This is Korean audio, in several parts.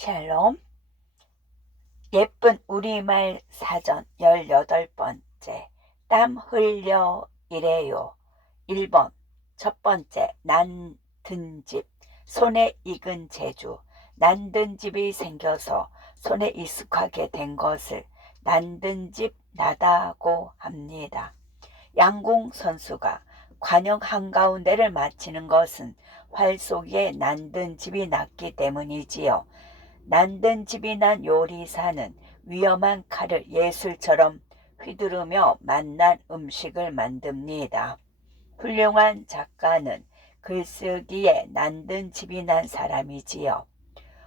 샬롬. 예쁜 우리말 사전 18번째. 땀 흘려 이래요. 1번. 첫 번째, 난든 집. 손에 익은 재주. 난든 집이 생겨서 손에 익숙하게 된 것을 난든 집 나다고 합니다. 양궁 선수가 관역 한가운데를 마치는 것은 활 속에 난든 집이 났기 때문이지요. 난든 집이 난 요리사는 위험한 칼을 예술처럼 휘두르며 맛난 음식을 만듭니다. 훌륭한 작가는 글쓰기에 난든 집이 난 사람이지요.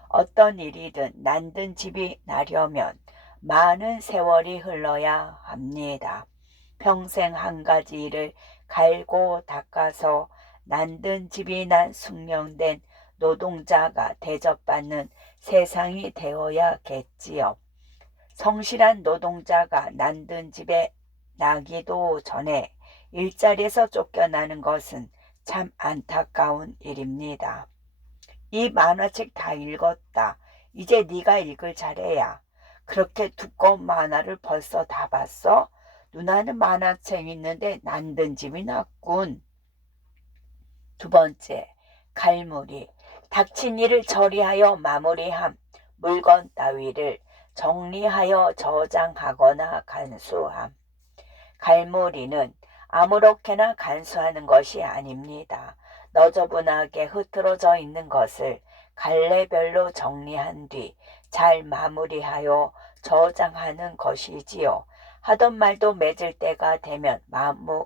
어떤 일이든 난든 집이 나려면 많은 세월이 흘러야 합니다. 평생 한 가지 일을 갈고 닦아서 난든 집이 난 숙련된 노동자가 대접받는 세상이 되어야겠지요. 성실한 노동자가 난든 집에 나기도 전에 일자리에서 쫓겨나는 것은 참 안타까운 일입니다. 이 만화책 다 읽었다. 이제 네가 읽을 차례야. 그렇게 두꺼운 만화를 벌써 다 봤어? 누나는 만화책 있는데 난든 집이 났군. 두 번째, 갈무리. 닥친 일을 처리하여 마무리함. 물건 따위를 정리하여 저장하거나 간수함. 갈무리는 아무렇게나 간수하는 것이 아닙니다. 너저분하게 흐트러져 있는 것을 갈래별로 정리한 뒤 잘 마무리하여 저장하는 것이지요. 하던 말도 맺을 때가 되면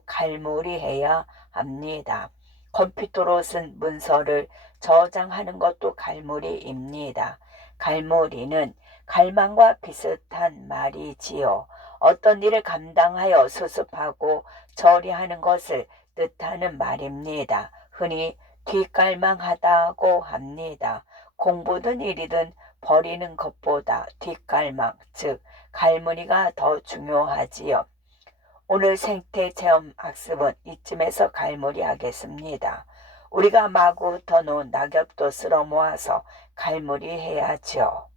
갈무리해야 합니다. 컴퓨터로 쓴 문서를 저장하는 것도 갈무리입니다. 갈무리는 갈망과 비슷한 말이지요. 어떤 일을 감당하여 수습하고 처리하는 것을 뜻하는 말입니다. 흔히 뒷갈망하다고 합니다. 공부든 일이든 버리는 것보다 뒷갈망, 즉 갈무리가 더 중요하지요. 오늘 생태체험 학습은 이쯤에서 갈무리 하겠습니다. 우리가 마구 흩어놓은 낙엽도 쓸어 모아서 갈무리 해야죠.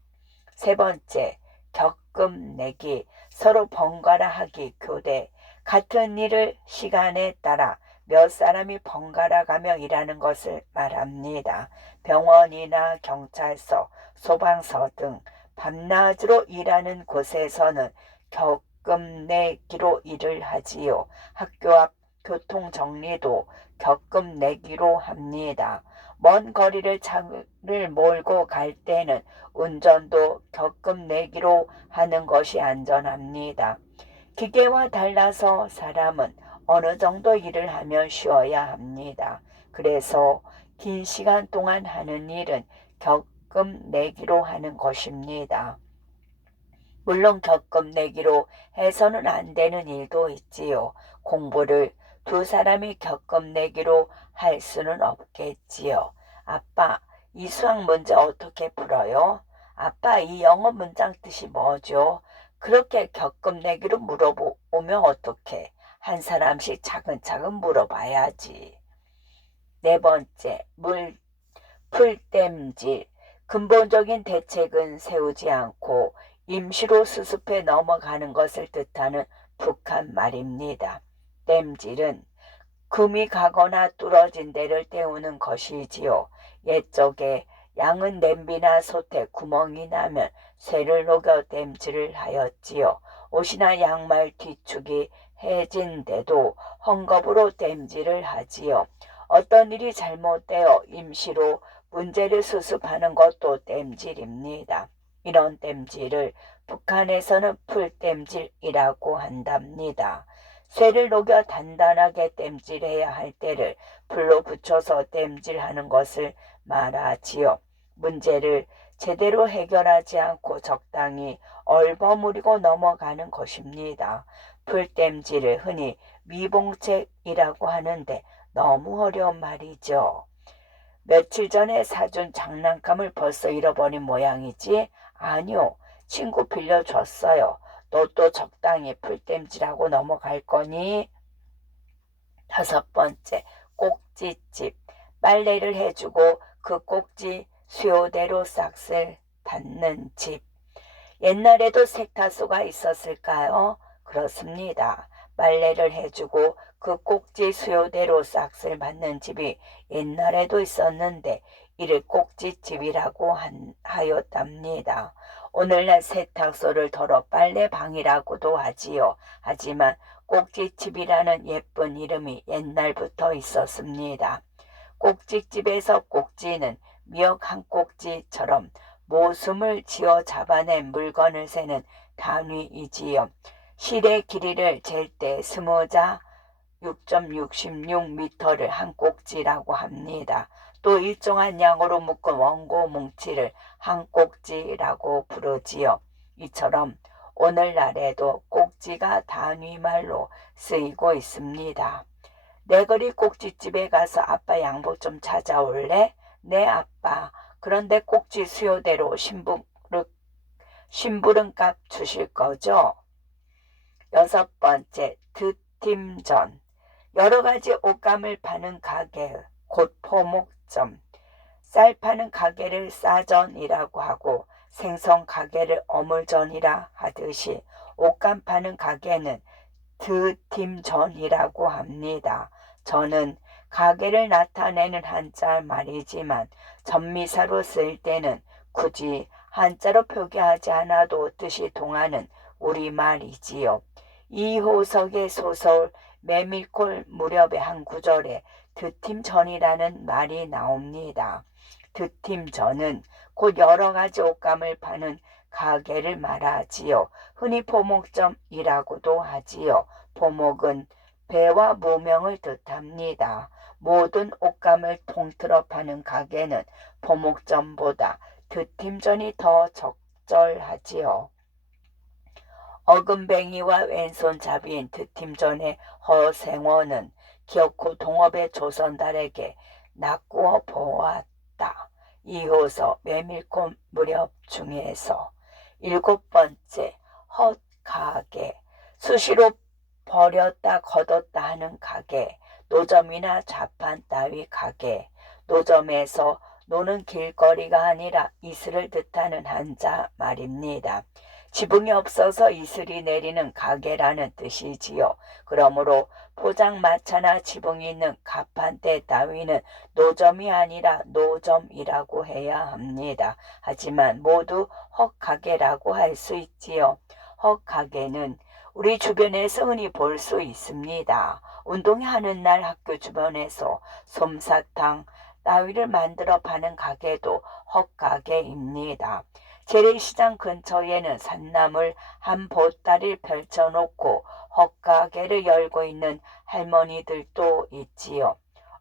세 번째, 겪음 내기. 서로 번갈아 하기 교대. 같은 일을 시간에 따라 몇 사람이 번갈아 가며 일하는 것을 말합니다. 병원이나 경찰서, 소방서 등 밤낮으로 일하는 곳에서는 겪음 내기로 일을 하지요. 학교 앞 교통 정리도 겪음 내기로 합니다. 먼 거리를 차를 몰고 갈 때는 운전도 겪음 내기로 하는 것이 안전합니다. 기계와 달라서 사람은 어느 정도 일을 하면 쉬어야 합니다. 그래서 긴 시간 동안 하는 일은 겪음 내기로 하는 것입니다. 물론 겪음 내기로 해서는 안 되는 일도 있지요. 공부를 두 사람이 겪음 내기로 할 수는 없겠지요. 아빠, 이 수학 문제 어떻게 풀어요? 아빠, 이 영어 문장 뜻이 뭐죠? 그렇게 겪음 내기로 물어보면 어떡해? 한 사람씩 차근차근 물어봐야지. 네 번째, 풀땜질. 근본적인 대책은 세우지 않고 임시로 수습해 넘어가는 것을 뜻하는 북한 말입니다. 땜질은 금이 가거나 뚫어진 데를 때우는 것이지요. 옛적에 양은 냄비나 솥에 구멍이 나면 쇠를 녹여 땜질을 하였지요. 옷이나 양말 뒤축이 해진데도 헝겊으로 땜질을 하지요. 어떤 일이 잘못되어 임시로 문제를 수습하는 것도 땜질입니다. 이런 땜질을 북한에서는 풀땜질이라고 한답니다. 쇠를 녹여 단단하게 땜질해야 할 때를 불로 붙여서 땜질하는 것을 말하지요. 문제를 제대로 해결하지 않고 적당히 얼버무리고 넘어가는 것입니다. 풀땜질을 흔히 미봉책이라고 하는데 너무 어려운 말이죠. 며칠 전에 사준 장난감을 벌써 잃어버린 모양이지? 아니요, 친구 빌려줬어요. 너 또 적당히 풀땜질하고 넘어갈 거니? 다섯 번째, 꼭지집. 빨래를 해주고 그 꼭지 수요대로 싹쓸 닿는 집. 옛날에도 세탁소가 있었을까요? 그렇습니다. 빨래를 해주고 그 꼭지 수요대로 싹쓸 받는 집이 옛날에도 있었는데 이를 꼭지집이라고 하였답니다. 오늘날 세탁소를 덜어 빨래방이라고도 하지요. 하지만 꼭지집이라는 예쁜 이름이 옛날부터 있었습니다. 꼭지집에서 꼭지는 미역 한 꼭지처럼 모숨을 지어 잡아낸 물건을 세는 단위이지요. 실의 길이를 잴 때 스무자 6.66m를 한 꼭지라고 합니다. 또 일정한 양으로 묶은 원고 뭉치를 한 꼭지라고 부르지요. 이처럼 오늘날에도 꼭지가 단위말로 쓰이고 있습니다. 내거리 꼭지집에 가서 아빠 양복 좀 찾아올래? 네 아빠. 그런데 꼭지 수요대로 심부름값 주실 거죠? 6번째, 드팀전. 여러 가지 옷감을 파는 가게, 곧 포목점. 쌀 파는 가게를 싸전이라고 하고 생선 가게를 어물전이라 하듯이 옷감 파는 가게는 드팀전이라고 합니다. 저는 가게를 나타내는 한자 말이지만 전미사로 쓸 때는 굳이 한자로 표기하지 않아도 뜻이 통하는 우리말이지요. 이호석의 소설 메밀골 무렵의 한 구절에 드팀전이라는 말이 나옵니다. 드팀전은 곧 여러 가지 옷감을 파는 가게를 말하지요. 흔히 포목점이라고도 하지요. 포목은 배와 무명을 뜻합니다. 모든 옷감을 통틀어 파는 가게는 포목점보다 드팀전이 더 적절하지요. 어금뱅이와 왼손잡이인 드팀전의 허생원은 기어코 동업의 조선달에게 낚구어 보았다. 이호서 메밀꽃 무렵 중에서. 7번째, 헛가게. 수시로 버렸다 걷었다 하는 가게, 노점이나 좌판 따위 가게. 노점에서 노는 길거리가 아니라 이슬을 뜻하는 한자 말입니다. 지붕이 없어서 이슬이 내리는 가게라는 뜻이지요. 그러므로 포장마차나 지붕이 있는 가판대 따위는 노점이 아니라 노점이라고 해야 합니다. 하지만 모두 헛가게라고 할 수 있지요. 헛가게는 우리 주변에서 흔히 볼 수 있습니다. 운동하는 날 학교 주변에서 솜사탕 따위를 만들어 파는 가게도 헛가게입니다. 재래시장 근처에는 산나물 한 보따리를 펼쳐놓고 헛가게를 열고 있는 할머니들도 있지요.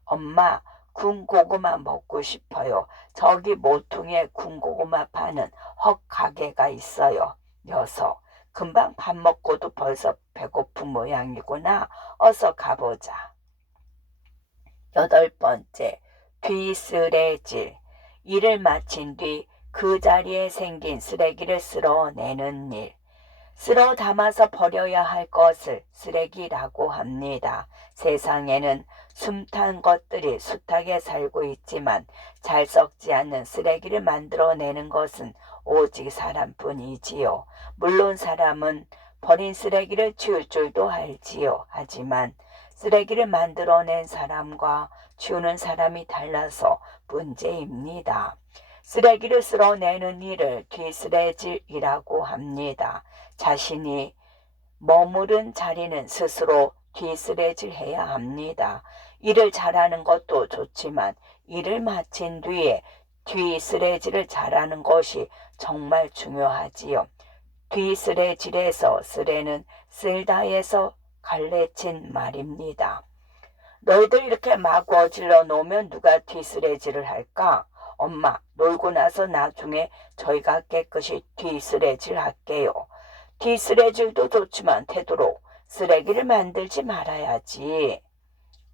엄마, 군고구마 먹고 싶어요. 저기 모퉁이에 군고구마 파는 헛가게가 있어요. 녀석, 금방 밥 먹고도 벌써 배고픈 모양이구나. 어서 가보자. 8번째, 뒤쓰레질. 일을 마친 뒤 그 자리에 생긴 쓰레기를 쓸어내는 일. 쓸어 담아서 버려야 할 것을 쓰레기라고 합니다. 세상에는 숨탄 것들이 숱하게 살고 있지만 잘 썩지 않는 쓰레기를 만들어내는 것은 오직 사람뿐이지요. 물론 사람은 버린 쓰레기를 치울 줄도 알지요. 하지만 쓰레기를 만들어낸 사람과 치우는 사람이 달라서 문제입니다. 쓰레기를 쓸어내는 일을 뒤쓰레질이라고 합니다. 자신이 머무른 자리는 스스로 뒤쓰레질해야 합니다. 일을 잘하는 것도 좋지만 일을 마친 뒤에 뒤쓰레질을 잘하는 것이 정말 중요하지요. 뒤쓰레질에서 쓰레는 쓸다에서 갈래친 말입니다. 너희들 이렇게 막 어질러 놓으면 누가 뒤쓰레질을 할까? 엄마, 놀고 나서 나중에 저희가 깨끗이 뒤쓰레질 할게요. 뒤쓰레질도 좋지만 되도록 쓰레기를 만들지 말아야지.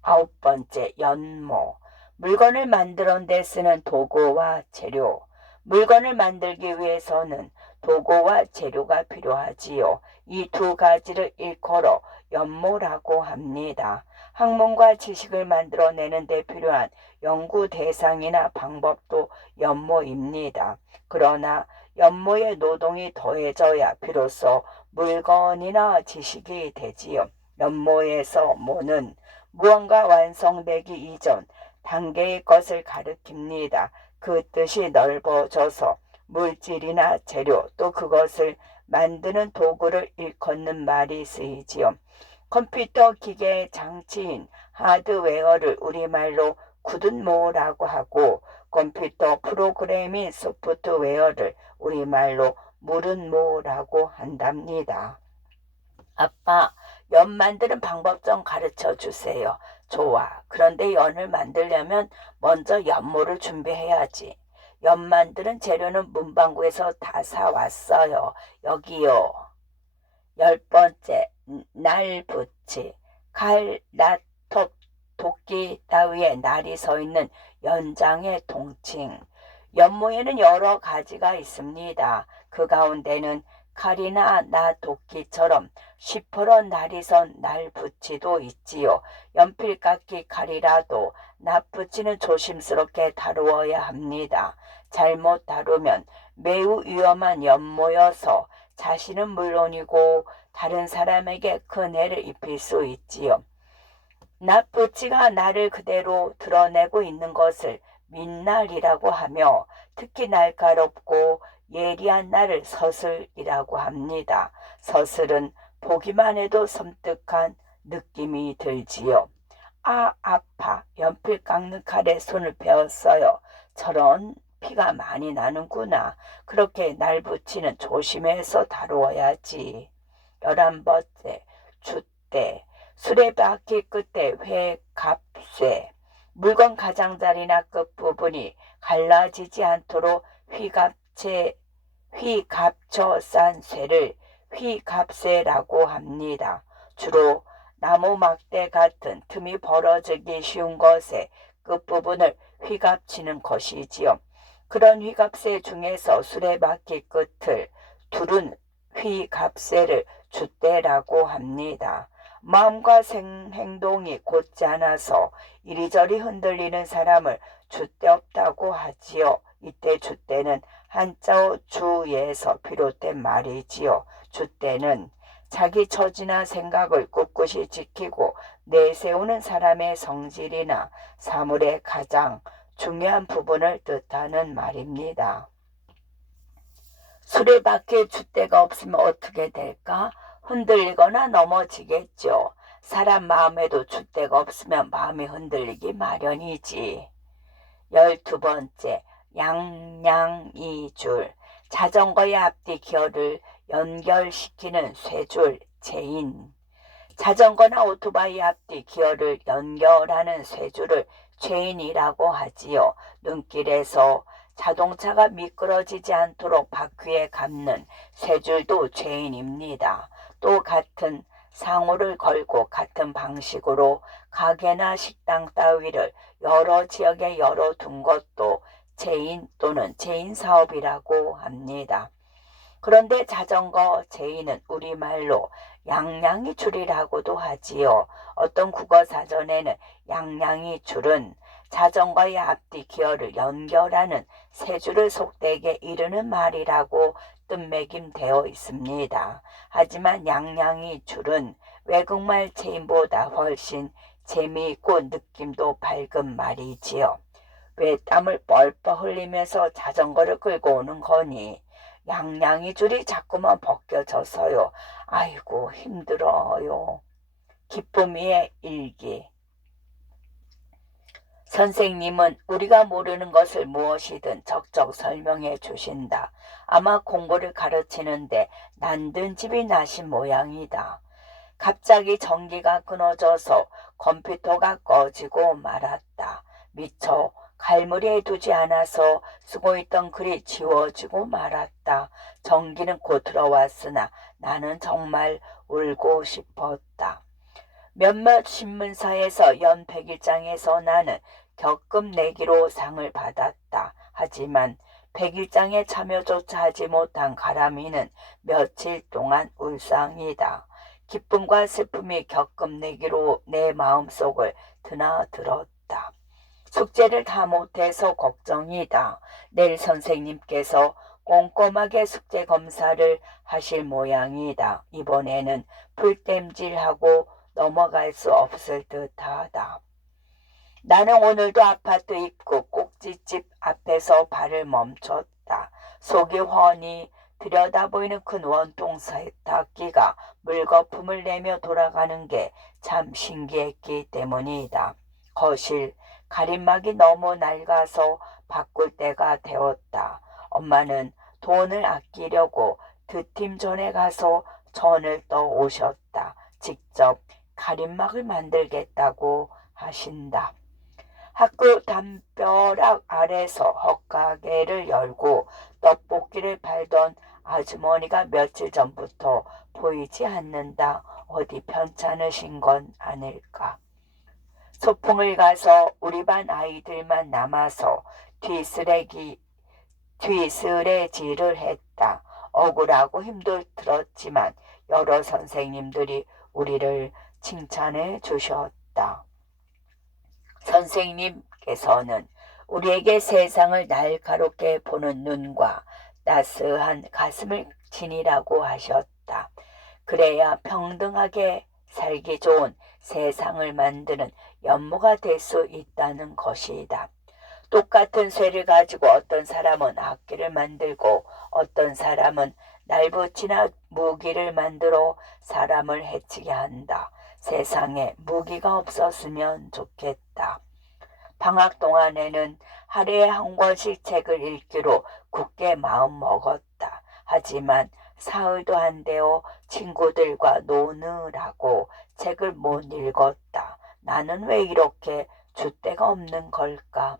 9번째, 연모. 물건을 만드는 데 쓰는 도구와 재료. 물건을 만들기 위해서는 도구와 재료가 필요하지요. 이 두 가지를 일컬어 연모라고 합니다. 학문과 지식을 만들어내는 데 필요한 연구 대상이나 방법도 연모입니다. 그러나 연모의 노동이 더해져야 비로소 물건이나 지식이 되지요. 연모에서 모는 무언가 완성되기 이전 단계의 것을 가리킵니다. 그 뜻이 넓어져서 물질이나 재료 또 그것을 만드는 도구를 일컫는 말이 쓰이지요. 컴퓨터 기계 장치인 하드웨어를 우리말로 굳은모라고 하고 컴퓨터 프로그래밍 소프트웨어를 우리말로 무른모라고 한답니다. 아빠, 연 만드는 방법 좀 가르쳐 주세요. 좋아. 그런데 연을 만들려면 먼저 연모를 준비해야지. 연 만드는 재료는 문방구에서 다 사왔어요. 여기요. 10번째, 날붙이. 칼, 낫, 톱, 도끼 따위에 날이 서 있는 연장의 동칭. 연모에는 여러 가지가 있습니다. 그 가운데는 칼이나 낫, 도끼처럼 시퍼런 날이 선 날붙이도 있지요. 연필깎이 칼이라도 낫붙이는 조심스럽게 다루어야 합니다. 잘못 다루면 매우 위험한 연모여서 자신은 물론이고 다른 사람에게 큰 해를 입힐 수 있지요. 낫붙이가 날을 그대로 드러내고 있는 것을 민날이라고 하며 특히 날카롭고 예리한 날을 서슬이라고 합니다. 서슬은 보기만 해도 섬뜩한 느낌이 들지요. 아, 아파. 연필 깎는 칼에 손을 베었어요. 저런 피가 많이 나는구나. 그렇게 날 붙이는 조심해서 다루어야지. 11번째, 줏대. 수레바퀴 끝에 회갑쇠. 물건 가장자리나 끝부분이 갈라지지 않도록 휘갑쳐 싼 쇠를 휘갑쇠라고 합니다. 주로 나무 막대 같은 틈이 벌어지기 쉬운 것의 끝부분을 휘갑치는 것이지요. 그런 휘갑쇠 중에서 수레바퀴 끝을 두른 휘갑쇠를 줏대라고 합니다. 마음과 행동이 곧지 않아서 이리저리 흔들리는 사람을 줏대 없다고 하지요. 이때 줏대는 한자어 주에서 비롯된 말이지요. 줏대는 자기 처지나 생각을 꿋꿋이 지키고 내세우는 사람의 성질이나 사물의 가장 중요한 부분을 뜻하는 말입니다. 수레바퀴에 줏대가 없으면 어떻게 될까? 흔들리거나 넘어지겠죠. 사람 마음에도 줏대가 없으면 마음이 흔들리기 마련이지. 12번째, 양양이줄. 자전거의 앞뒤 기어를 연결시키는 쇠줄 체인. 자전거나 오토바이 앞뒤 기어를 연결하는 쇠줄을 체인이라고 하지요. 눈길에서 자동차가 미끄러지지 않도록 바퀴에 감는 쇠줄도 체인입니다. 또 같은 상호를 걸고 같은 방식으로 가게나 식당 따위를 여러 지역에 열어둔 것도 체인 또는 체인 사업이라고 합니다. 그런데 자전거 체인은 우리말로 양양이 줄이라고도 하지요. 어떤 국어사전에는 양양이 줄은 자전거의 앞뒤 기어를 연결하는 세 줄을 속되게 이르는 말이라고 뜻매김되어 있습니다. 하지만 양양이 줄은 외국말 체인보다 훨씬 재미있고 느낌도 밝은 말이지요. 왜 땀을 뻘뻘 흘리면서 자전거를 끌고 오는 거니? 양양이 줄이 자꾸만 벗겨져서요. 아이고 힘들어요. 기쁨이의 일기. 선생님은 우리가 모르는 것을 무엇이든 적적 설명해 주신다. 아마 공부를 가르치는데 난든 집이 나신 모양이다. 갑자기 전기가 끊어져서 컴퓨터가 꺼지고 말았다. 미처 갈무리에 두지 않아서 쓰고 있던 글이 지워지고 말았다. 전기는 곧 들어왔으나 나는 정말 울고 싶었다. 몇몇 신문사에서 연 100일장에서 나는 격금 내기로 상을 받았다. 하지만 100일장에 참여조차 하지 못한 가람이는 며칠 동안 울상이다. 기쁨과 슬픔이 격금 내기로 내 마음속을 드나들었다. 숙제를 다 못해서 걱정이다. 내일 선생님께서 꼼꼼하게 숙제 검사를 하실 모양이다. 이번에는 풀땜질하고 넘어갈 수 없을 듯하다. 나는 오늘도 아파트 입구 꼭지집 앞에서 발을 멈췄다. 속이 훤히 들여다보이는 큰 원통 세탁기가 물거품을 내며 돌아가는 게 참 신기했기 때문이다. 거실 가림막이 너무 낡아서 바꿀 때가 되었다. 엄마는 돈을 아끼려고 득팀 전에 가서 전을 떠 오셨다. 직접 가림막을 만들겠다고 하신다. 학교 담벼락 아래서 헛가게를 열고 떡볶이를 팔던 아주머니가 며칠 전부터 보이지 않는다. 어디 편찮으신 건 아닐까. 소풍을 가서 우리 반 아이들만 남아서 뒤스레질을 했다. 억울하고 힘도 들었지만 여러 선생님들이 우리를 칭찬해 주셨다. 선생님께서는 우리에게 세상을 날카롭게 보는 눈과 따스한 가슴을 지니라고 하셨다. 그래야 평등하게 살기 좋은 세상을 만드는 연모가 될 수 있다는 것이다. 똑같은 쇠를 가지고 어떤 사람은 악기를 만들고 어떤 사람은 날붙이나 무기를 만들어 사람을 해치게 한다. 세상에 무기가 없었으면 좋겠다. 방학 동안에는 하루에 한 권씩 책을 읽기로 굳게 마음 먹었다. 하지만 사흘도 안 되어 친구들과 노느라고 책을 못 읽었다. 나는 왜 이렇게 줏대가 없는 걸까?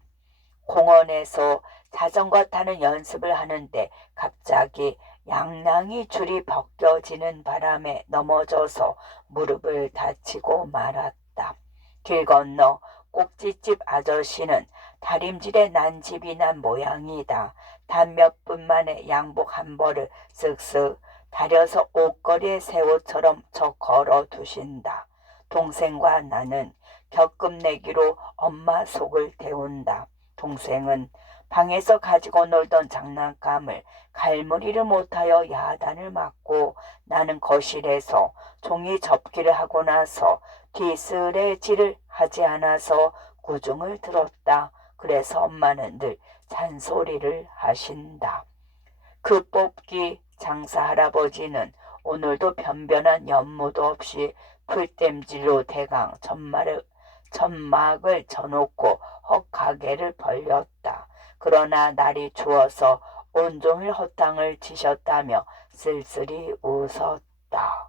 공원에서 자전거 타는 연습을 하는데 갑자기 양낭이 줄이 벗겨지는 바람에 넘어져서 무릎을 다치고 말았다. 길 건너 꼭지집 아저씨는 다림질에 난집이 난 모양이다. 단 몇 분 만에 양복 한 벌을 쓱쓱 다려서 옷걸이에 새 옷처럼 쳐 걸어 두신다. 동생과 나는 격금 내기로 엄마 속을 태운다. 동생은 방에서 가지고 놀던 장난감을 갈무리를 못하여 야단을 맞고 나는 거실에서 종이 접기를 하고 나서 뒤스레질을 하지 않아서 구중을 들었다. 그래서 엄마는 늘 잔소리를 하신다. 그 뽑기 장사 할아버지는 오늘도 변변한 연모도 없이 풀땜질로 대강 천막을 쳐놓고 헛가게를 벌렸다. 그러나 날이 추워서 온종일 헛땅을 치셨다며 쓸쓸히 웃었다.